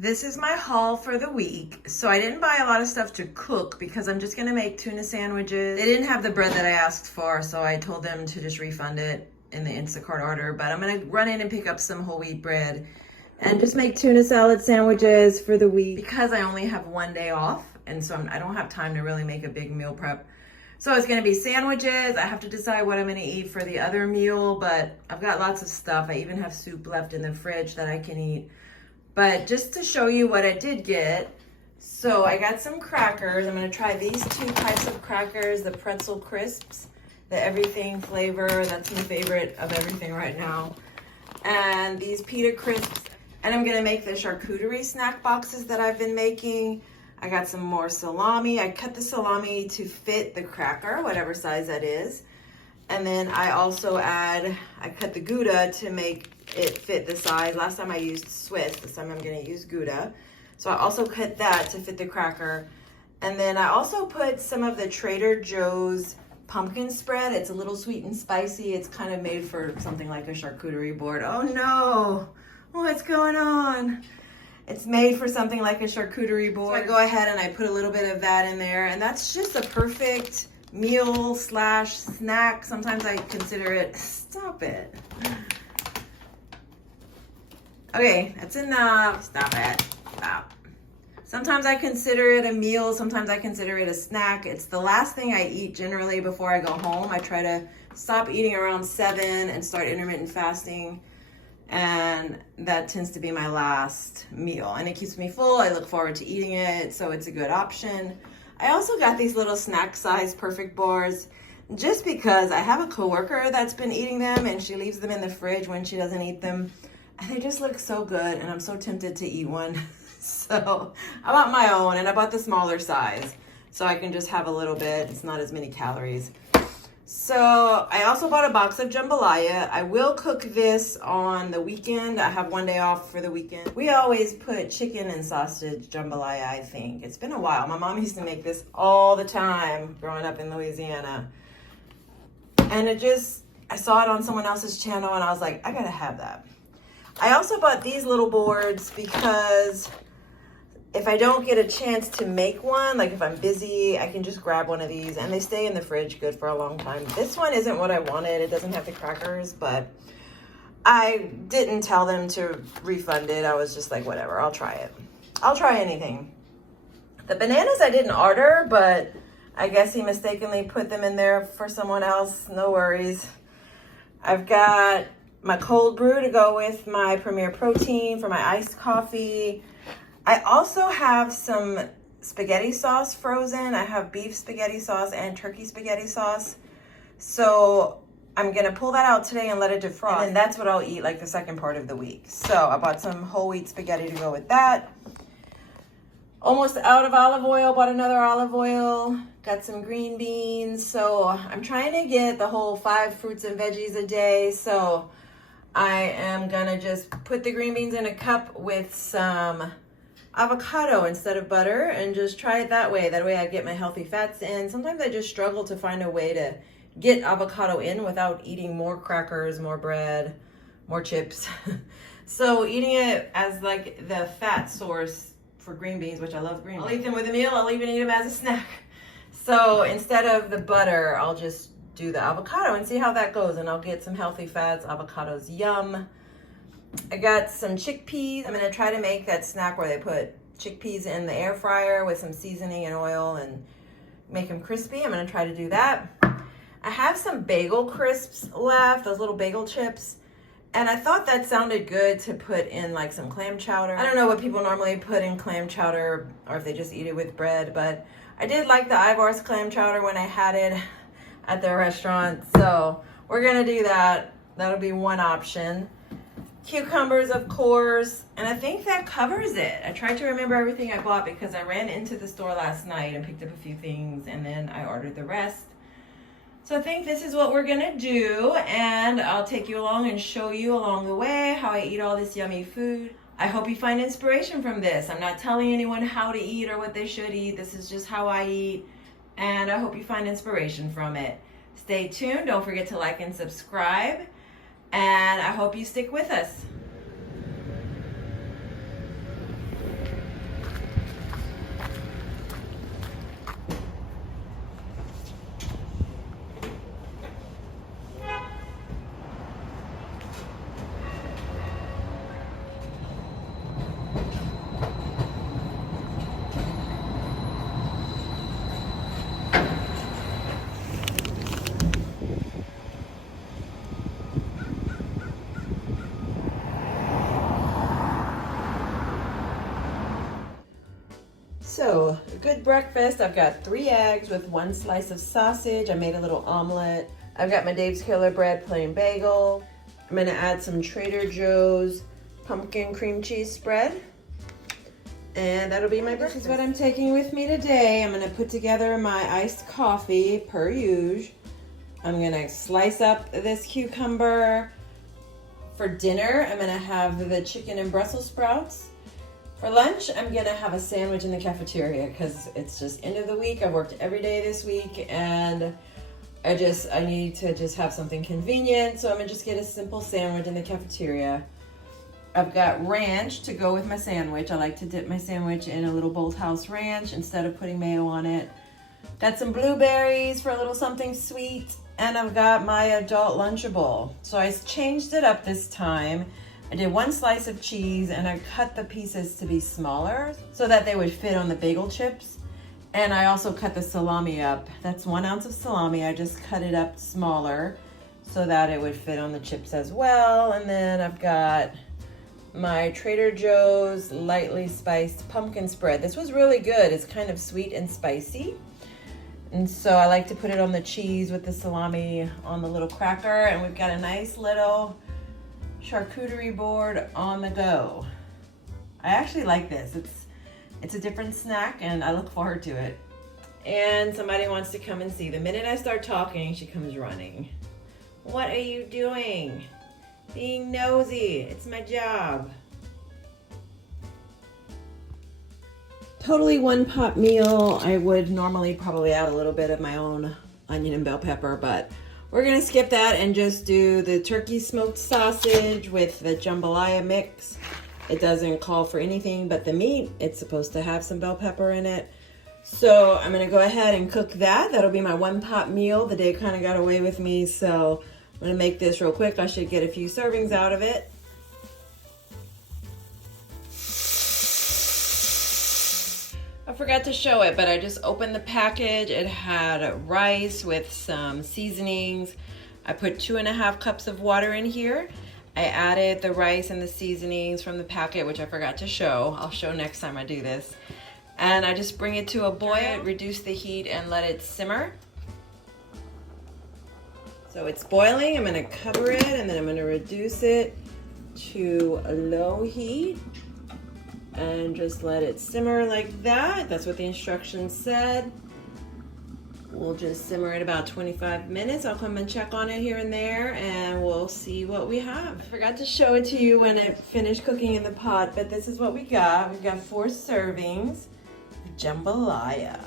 This is my haul for the week. So I didn't buy a lot of stuff to cook because I'm just gonna make tuna sandwiches. They didn't have the bread that I asked for, so I told them to just refund it in the Instacart order. But I'm gonna run in and pick up some whole wheat bread and just make tuna salad sandwiches for the week because I only have one day off, and so I don't have time to really make a big meal prep. So it's gonna be sandwiches. I have to decide what I'm gonna eat for the other meal, but I've got lots of stuff. I even have soup left in the fridge that I can eat. But just to show you what I did get, so I got some crackers. I'm gonna try these two types of crackers, the pretzel crisps, the everything flavor. That's my favorite of everything right now. And these pita crisps. And I'm gonna make the charcuterie snack boxes that I've been making. I got some more salami. I cut the salami to fit the cracker, whatever size that is. And then I also I cut the Gouda to make it fit the size. Last time I used Swiss, this time I'm gonna use Gouda. So I also cut that to fit the cracker. And then I also put some of the Trader Joe's pumpkin spread. It's a little sweet and spicy. It's kind of made for something like a charcuterie board. Oh no, what's going on? It's made for something like a charcuterie board. So I go ahead and I put a little bit of that in there, and that's just a perfect meal slash snack. Sometimes I consider it, stop it. Okay, that's enough. Stop it. Stop. Sometimes I consider it a meal. Sometimes I consider it a snack. It's the last thing I eat generally before I go home. I try to stop eating around 7 and start intermittent fasting. And that tends to be my last meal. And it keeps me full. I look forward to eating it, so it's a good option. I also got these little snack size perfect bars just because I have a coworker that's been eating them and she leaves them in the fridge when she doesn't eat them. And they just look so good and I'm so tempted to eat one. So I bought my own and I bought the smaller size so I can just have a little bit. It's not as many calories. So I also bought a box of jambalaya. I will cook this on the weekend. I have one day off for the weekend. We always put chicken and sausage jambalaya, I think. It's been a while. My mom used to make this all the time growing up in Louisiana. And I saw it on someone else's channel and I was like, I gotta have that. I also bought these little boards because if I don't get a chance to make one, like if I'm busy, I can just grab one of these and they stay in the fridge good for a long time. This one isn't what I wanted. It doesn't have the crackers, but I didn't tell them to refund it. I was just like, whatever, I'll try it. I'll try anything. The bananas I didn't order, but I guess he mistakenly put them in there for someone else. No worries. I've got my cold brew to go with my Premier Protein for my iced coffee. I also have some spaghetti sauce frozen. I have beef spaghetti sauce and turkey spaghetti sauce. So I'm gonna pull that out today and let it defrost. And then that's what I'll eat like the second part of the week. So I bought some whole wheat spaghetti to go with that. Almost out of olive oil, bought another olive oil. Got some green beans. So I'm trying to get the whole 5 fruits and veggies a day. So I am gonna just put the green beans in a cup with some avocado instead of butter and just try it that way. That way I get my healthy fats in. Sometimes I just struggle to find a way to get avocado in without eating more crackers, more bread, more chips. So eating it as like the fat source for green beans, which I love green beans. I'll eat them with a meal. I'll even eat them as a snack. So instead of the butter, I'll just do the avocado and see how that goes. And I'll get some healthy fats. Avocado's yum. I got some chickpeas. I'm gonna try to make that snack where they put chickpeas in the air fryer with some seasoning and oil and make them crispy. I'm gonna try to do that. I have some bagel crisps left, those little bagel chips. And I thought that sounded good to put in like some clam chowder. I don't know what people normally put in clam chowder or if they just eat it with bread, but I did like the Ivar's clam chowder when I had it at the restaurant. So we're gonna do that. That'll be one option. Cucumbers, of course, and I think that covers it. I tried to remember everything I bought because I ran into the store last night and picked up a few things and then I ordered the rest. So I think this is what we're gonna do, and I'll take you along and show you along the way how I eat all this yummy food. I hope you find inspiration from this. I'm not telling anyone how to eat or what they should eat. This is just how I eat, and I hope you find inspiration from it. Stay tuned. Don't forget to like and subscribe. And I hope you stick with us. So, a good breakfast. I've got 3 eggs with 1 slice of sausage. I made a little omelet. I've got my Dave's Killer Bread plain bagel. I'm gonna add some Trader Joe's pumpkin cream cheese spread. And that'll be my breakfast. This is what I'm taking with me today. I'm gonna put together my iced coffee per usual. I'm gonna slice up this cucumber. For dinner, I'm gonna have the chicken and Brussels sprouts. For lunch, I'm gonna have a sandwich in the cafeteria because it's just end of the week. I've worked every day this week and I need to just have something convenient. So I'm gonna just get a simple sandwich in the cafeteria. I've got ranch to go with my sandwich. I like to dip my sandwich in a little Bolthouse ranch instead of putting mayo on it. Got some blueberries for a little something sweet. And I've got my adult Lunchable. So I changed it up this time. I did 1 slice of cheese and I cut the pieces to be smaller so that they would fit on the bagel chips. And I also cut the salami up. That's 1 ounce of salami. I just cut it up smaller so that it would fit on the chips as well. And then I've got my Trader Joe's lightly spiced pumpkin spread. This was really good. It's kind of sweet and spicy. And so I like to put it on the cheese with the salami on the little cracker. And we've got a nice little charcuterie board on the go. I actually like this. It's a different snack and I look forward to it. And somebody wants to come and see. The minute I start talking, she comes running. What are you doing? Being nosy. It's my job. Totally one pot meal. I would normally probably add a little bit of my own onion and bell pepper, but we're gonna skip that and just do the turkey smoked sausage with the jambalaya mix. It doesn't call for anything but the meat. It's supposed to have some bell pepper in it. So I'm gonna go ahead and cook that. That'll be my 1 pot meal. The day kind of got away with me, so I'm gonna make this real quick. I should get a few servings out of it. I forgot to show it, but I just opened the package. It had rice with some seasonings. I put 2.5 cups of water in here. I added the rice and the seasonings from the packet, which I forgot to show. I'll show next time I do this. And I just bring it to a boil, reduce the heat, and let it simmer. So it's boiling. I'm gonna cover it, and then I'm gonna reduce it to a low heat. And just let it simmer like that. That's what the instructions said. We'll just simmer it about 25 minutes. I'll come and check on it here and there and we'll see what we have. I forgot to show it to you when it finished cooking in the pot, but this is what we got. We've got 4 servings of jambalaya.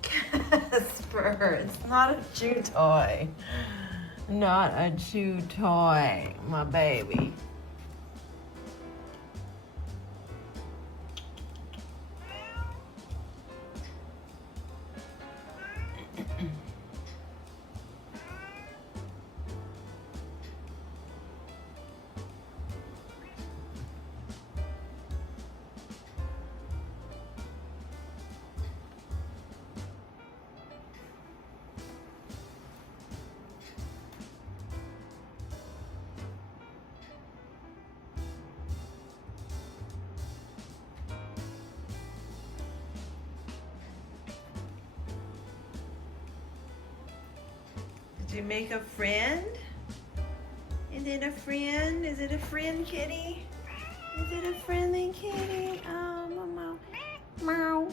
Casper, it's not a chew toy. Not a chew toy, my baby. Did you make a friend? Is it a friend? Is it a friend, kitty? Is it a friendly kitty? Oh, mama. Meow.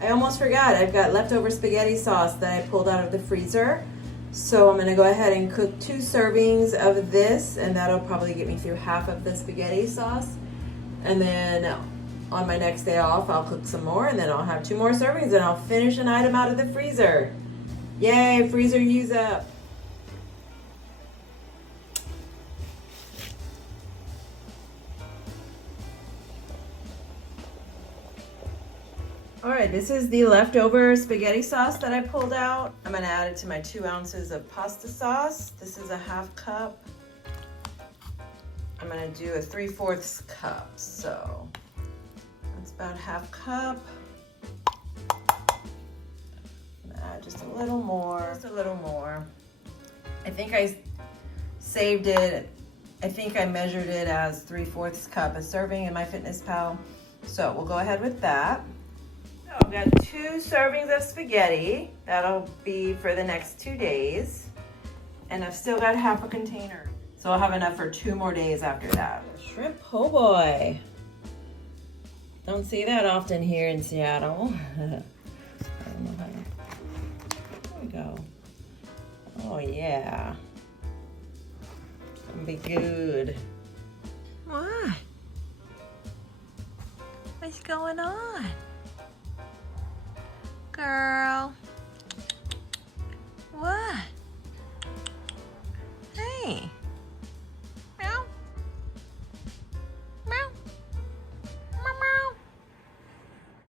I almost forgot. I've got leftover spaghetti sauce that I pulled out of the freezer. So I'm gonna go ahead and cook 2 servings of this, and that'll probably get me through half of the spaghetti sauce. And then on my next day off, I'll cook some more, and then I'll have 2 more servings, and I'll finish an item out of the freezer. Yay, freezer use up. All right, this is the leftover spaghetti sauce that I pulled out. I'm gonna add it to my 2 ounces of pasta sauce. This is a 1/2 cup. I'm gonna do a 3/4 cup, so that's about 1/2 cup. Add just a little more, just a little more. I think I saved it. I think I measured it as 3/4 cup a serving in MyFitnessPal. So we'll go ahead with that. So I've got 2 servings of spaghetti. That'll be for the next 2 days. And I've still got 1/2 a container. So I'll have enough for 2 more days after that. Shrimp po' boy. Don't see that often here in Seattle. I don't know how to... There we go. Oh yeah. It's gonna be good.